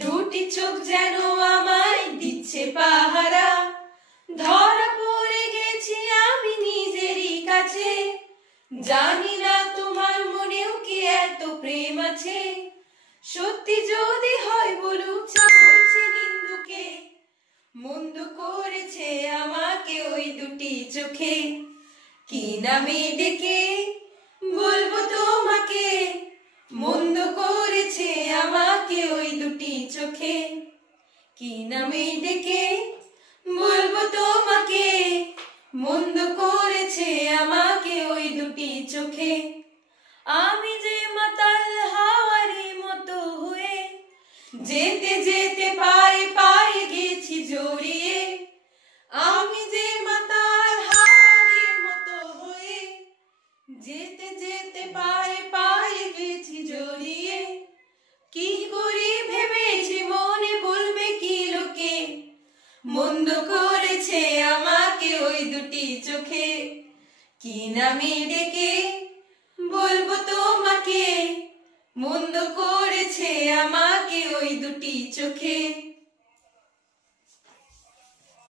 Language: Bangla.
দুটি চোখ যেন আমায় দিচ্ছে পাহারা, ধরা পড়ে গেছি আমি নিজেরই কাছে। জানি না তোমার মনেও কি এত প্রেম আছে, সত্যি যদি হয় বলুক বলছে নিন্দুকে। মন্দ করেছে আমাকে ওই দুটি চোখে, কি নামে ডেকে বলবো তোমাকে। মন্দ করেছে আমাকে ওই দুটি চোখে, কি নামে ডেকে বলবো তোমাকে। মন্দ করেছে আমাকে ওই দুটি চোখে। আমি যে মাতাল হাওয়ারে মতো হয়ে যেতে যেতে পায়ে পায়ে গেছি জড়িয়ে। আমি যে মাতাল হাওয়ারে মতো হয়ে যেতে যেতে পায়ে পায়ে গেছি জড়িয়ে। কি করি ভেবেছি মনে বলবে কি লোকে, মন্দ করেছে আমাকে ওই দুটি চোখে, কি নামে ডেকে বলবো তোমাকে। মন্দ করেছে আমাকে ওই দুটি চোখে।